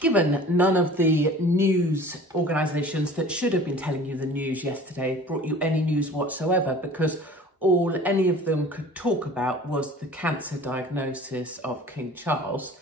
Given none of the news organisations that should have been telling you the news yesterday brought you any news whatsoever, because all any of them could talk about was the cancer diagnosis of King Charles,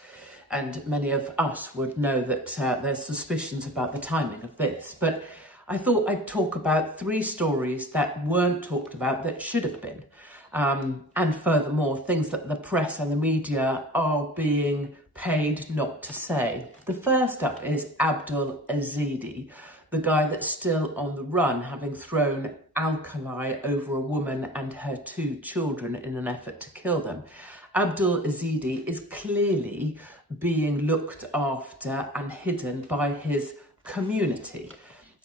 and many of us would know that there's suspicions about the timing of this. But I thought I'd talk about 3 stories that weren't talked about that should have been. And furthermore, things that the press and the media are being paid not to say. The first up is Abdul Qayyum, the guy that's still on the run, having thrown alkali over a woman and her 2 children in an effort to kill them. Abdul Qayyum is clearly being looked after and hidden by his community.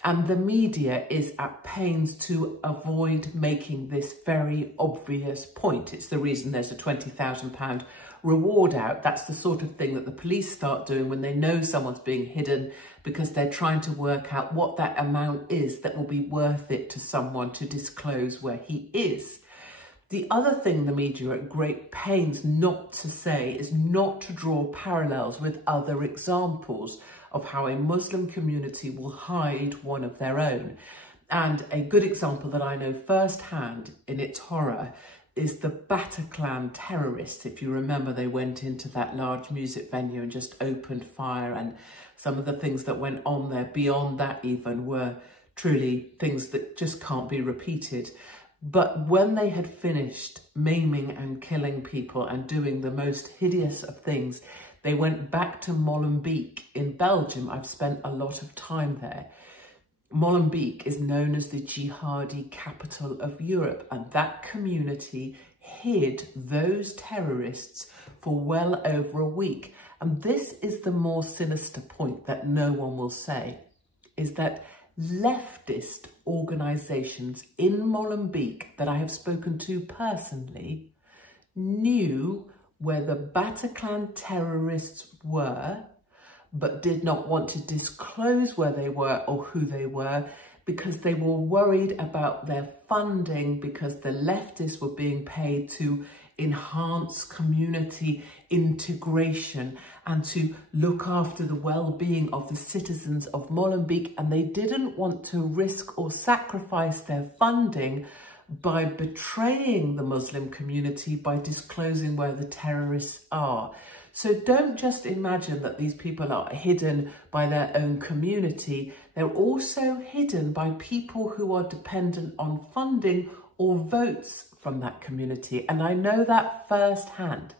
And the media is at pains to avoid making this very obvious point. It's the reason there's a £20,000 reward out. That's the sort of thing that the police start doing when they know someone's being hidden, because they're trying to work out what that amount is that will be worth it to someone to disclose where he is. The other thing the media are at great pains not to say is not to draw parallels with other examples of how a Muslim community will hide one of their own. And a good example that I know firsthand in its horror is the Bataclan terrorists. If you remember, they went into that large music venue and just opened fire, and some of the things that went on there beyond that even were truly things that just can't be repeated. But when they had finished maiming and killing people and doing the most hideous of things, they went back to Molenbeek in Belgium. I've spent a lot of time there. Molenbeek is known as the jihadi capital of Europe, and that community hid those terrorists for well over a week. And this is the more sinister point that no one will say, is that leftist organisations in Molenbeek that I have spoken to personally knew where the Bataclan terrorists were, but did not want to disclose where they were or who they were, because they were worried about their funding, because the leftists were being paid to enhance community integration and to look after the well-being of the citizens of Molenbeek, and they didn't want to risk or sacrifice their funding by betraying the Muslim community by disclosing where the terrorists are. So don't just imagine that these people are hidden by their own community. They're also hidden by people who are dependent on funding or votes from that community. And I know that firsthand.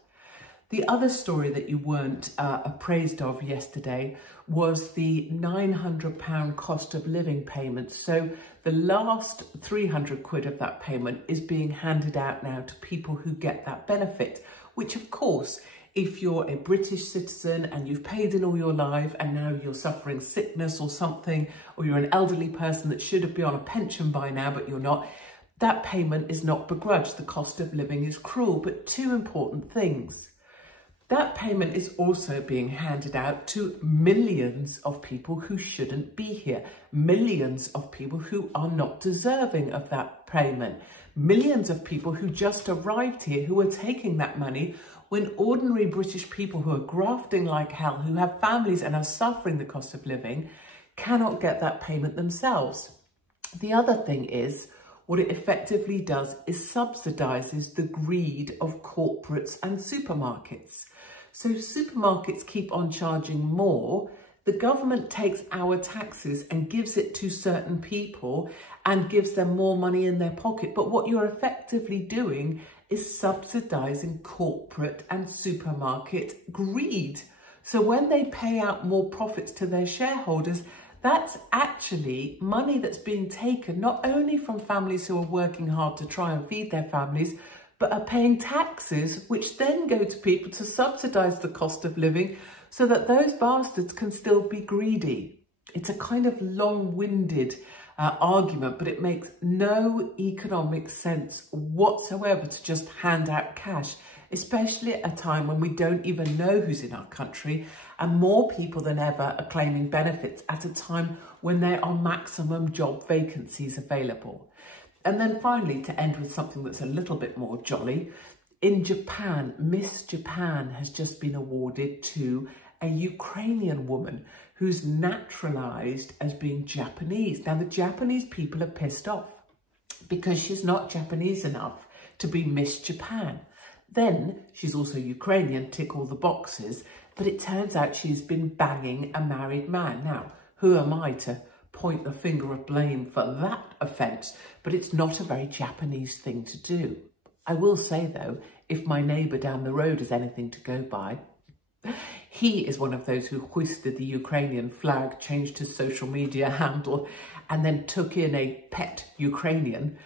The other story that you weren't appraised of yesterday was the £900 cost of living payment. So the last 300 quid of that payment is being handed out now to people who get that benefit, which of course, if you're a British citizen and you've paid in all your life and now you're suffering sickness or something, or you're an elderly person that should have been on a pension by now, but you're not, that payment is not begrudged. The cost of living is cruel. But 2 important things. That payment is also being handed out to millions of people who shouldn't be here. Millions of people who are not deserving of that payment. Millions of people who just arrived here who are taking that money, when ordinary British people who are grafting like hell, who have families and are suffering the cost of living, cannot get that payment themselves. The other thing is, what it effectively does is subsidises the greed of corporates and supermarkets. So supermarkets keep on charging more. The government takes our taxes and gives it to certain people and gives them more money in their pocket. But what you're effectively doing is subsidising corporate and supermarket greed. So when they pay out more profits to their shareholders, that's actually money that's being taken not only from families who are working hard to try and feed their families, but are paying taxes, which then go to people to subsidise the cost of living so that those bastards can still be greedy. It's a kind of long-winded argument, but it makes no economic sense whatsoever to just hand out cash, especially at a time when we don't even know who's in our country, and more people than ever are claiming benefits at a time when there are maximum job vacancies available. And then finally, to end with something that's a little bit more jolly, in Japan, Miss Japan has just been awarded to a Ukrainian woman who's naturalised as being Japanese. Now, the Japanese people are pissed off because she's not Japanese enough to be Miss Japan. Then she's also Ukrainian, tick all the boxes, but it turns out she's been banging a married man. Now, who am I to point the finger of blame for that offence? But it's not a very Japanese thing to do. I will say, though, if my neighbour down the road is anything to go by, he is one of those who hoisted the Ukrainian flag, changed his social media handle, and then took in a pet Ukrainian.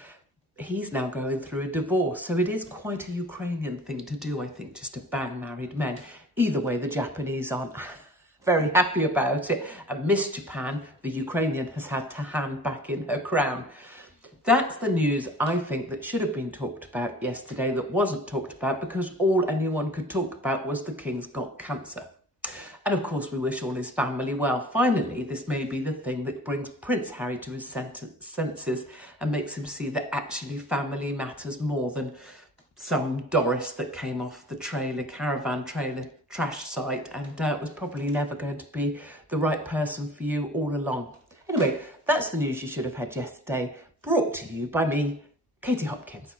He's now going through a divorce. So it is quite a Ukrainian thing to do, I think, just to bang married men. Either way, the Japanese aren't very happy about it. And Miss Japan, the Ukrainian, has had to hand back in her crown. That's the news, I think, that should have been talked about yesterday that wasn't talked about because all anyone could talk about was the King's got cancer. And of course, we wish all his family well. Finally, this may be the thing that brings Prince Harry to his senses and makes him see that actually family matters more than some Doris that came off the caravan trailer trash site and was probably never going to be the right person for you all along. Anyway, that's the news you should have had yesterday, brought to you by me, Katie Hopkins.